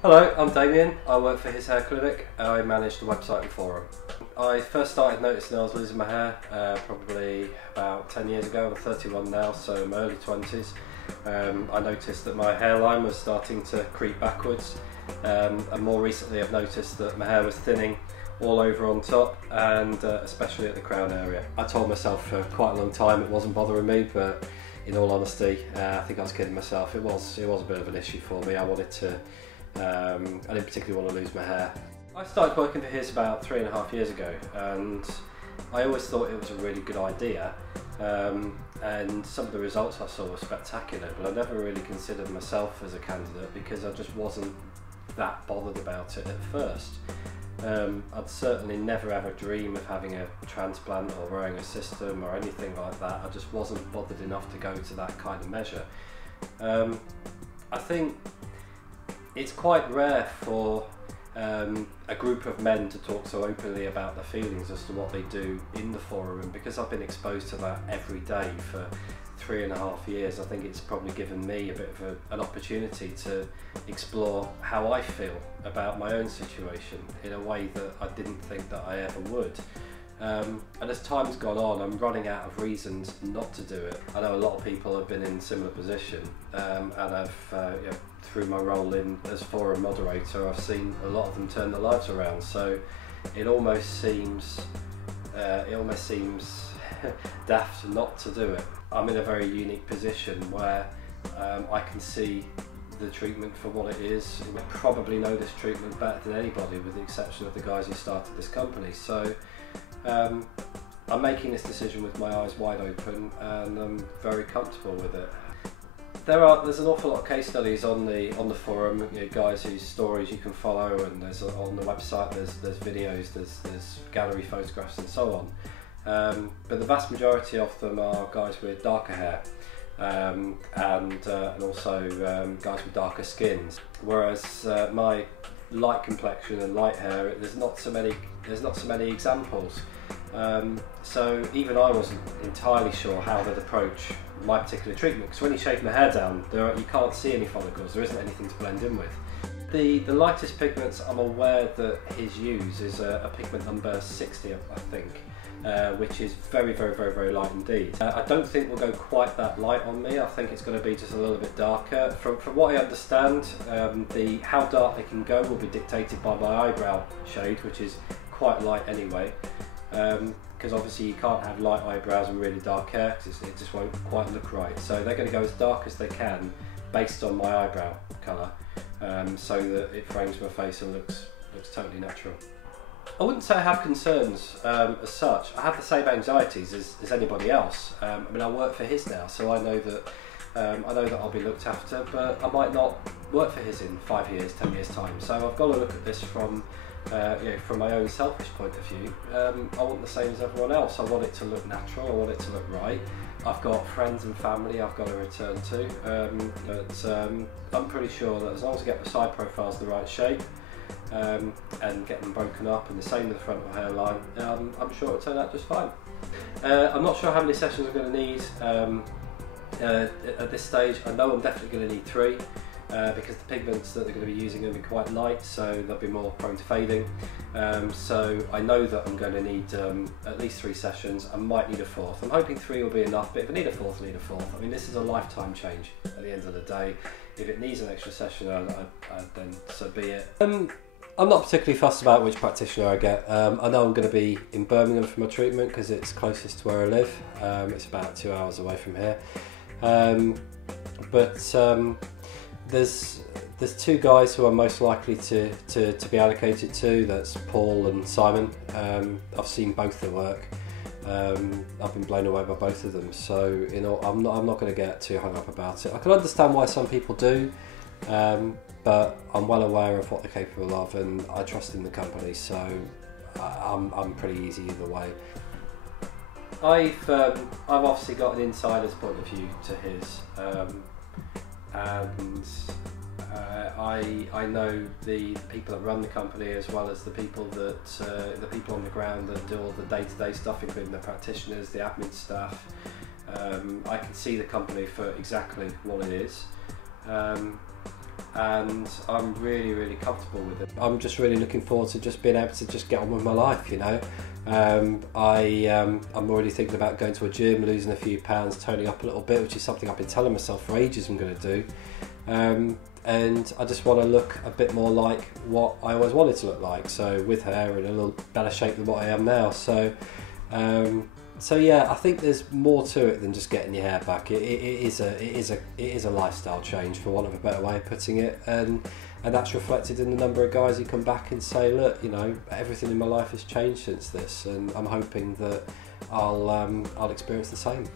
Hello, I'm Damien. I work for his hair clinic. I manage the website and forum. I first started noticing I was losing my hair probably about 10 years ago. I'm 31 now, so in my early 20s. I noticed that my hairline was starting to creep backwards, and more recently I've noticed that my hair was thinning all over on top, and especially at the crown area. I told myself for quite a long time it wasn't bothering me, but in all honesty, I think I was kidding myself. It was a bit of an issue for me. I wanted to I didn't particularly want to lose my hair. I started working for his about 3.5 years ago, and I always thought it was a really good idea, and some of the results I saw were spectacular, but I never really considered myself as a candidate because I just wasn't that bothered about it at first. I'd certainly never ever dream of having a transplant or wearing a system or anything like that. I just wasn't bothered enough to go to that kind of measure. I think it's quite rare for a group of men to talk so openly about their feelings as to what they do in the forum, and because I've been exposed to that every day for 3.5 years, I think it's probably given me a bit of an opportunity to explore how I feel about my own situation in a way that I didn't think that I ever would. And as time's gone on, I'm running out of reasons not to do it. I know a lot of people have been in a similar position, and I've through my role as forum moderator, I've seen a lot of them turn their lives around. So it almost seems daft not to do it. I'm in a very unique position where I can see the treatment for what it is. I probably know this treatment better than anybody, with the exception of the guys who started this company. So I'm making this decision with my eyes wide open, and I'm very comfortable with it. There's an awful lot of case studies on the forum, guys whose stories you can follow, and there's on the website there's videos, there's gallery photographs and so on. But the vast majority of them are guys with darker hair, and also guys with darker skins. Whereas my light complexion and light hair, there's not so many examples. So even I wasn't entirely sure how they'd approach my particular treatment, because when you shave my hair down, you can't see any follicles, there isn't anything to blend in with. The lightest pigments I'm aware that his use is a pigment number 60, I think, which is very, very, very, very light indeed. I don't think we'll go quite that light on me. I think it's going to be just a little bit darker. From what I understand, how dark they can go will be dictated by my eyebrow shade, which is quite light anyway. Because obviously you can't have light eyebrows and really dark hair, because it just won't quite look right. So they're going to go as dark as they can based on my eyebrow colour, so that it frames my face and looks totally natural. I wouldn't say I have concerns as such. I have the same anxieties as anybody else. I mean, I work for his now, so I know that I'll be looked after, but I might not work for his in 5 years, 10 years time. So I've got to look at this from my own selfish point of view. I want the same as everyone else. I want it to look natural. I want it to look right. I've got friends and family I've got to return to, but I'm pretty sure that as long as I get the side profiles the right shape, and get them broken up, and the same with the frontal hairline, I'm sure it'll turn out just fine. I'm not sure how many sessions I'm going to need at this stage. I know I'm definitely going to need 3, because the pigments that they're going to be using are going to be quite light, so they'll be more prone to fading. So I know that I'm going to need at least 3 sessions. I might need a 4th. I'm hoping 3 will be enough, but if I need a 4th, I need a 4th. I mean, this is a lifetime change at the end of the day. If it needs an extra session, then so be it. I'm not particularly fussed about which practitioner I get. I know I'm going to be in Birmingham for my treatment because it's closest to where I live. It's about 2 hours away from here. There's 2 guys who I'm most likely to be allocated to. That's Paul and Simon. I've seen both their work. I've been blown away by both of them. So I'm not going to get too hung up about it. I can understand why some people do. But I'm well aware of what they're capable of, and I trust in the company, so I'm pretty easy either way. I've obviously got an insider's point of view to his, and I know the people that run the company, as well as the people on the ground that do all the day-to-day stuff, including the practitioners, the admin staff. I can see the company for exactly what it is. and I'm really comfortable with it. I'm just really looking forward to just being able to just get on with my life, you know. I'm already thinking about going to a gym, losing a few pounds, toning up a little bit, which is something I've been telling myself for ages I'm going to do. And I just want to look a bit more like what I always wanted to look like, so with hair in a little better shape than what I am now. So yeah, I think there's more to it than just getting your hair back. It is a lifestyle change, for want of a better way of putting it, and that's reflected in the number of guys who come back and say, look, you know, everything in my life has changed since this, and I'm hoping that I'll experience the same.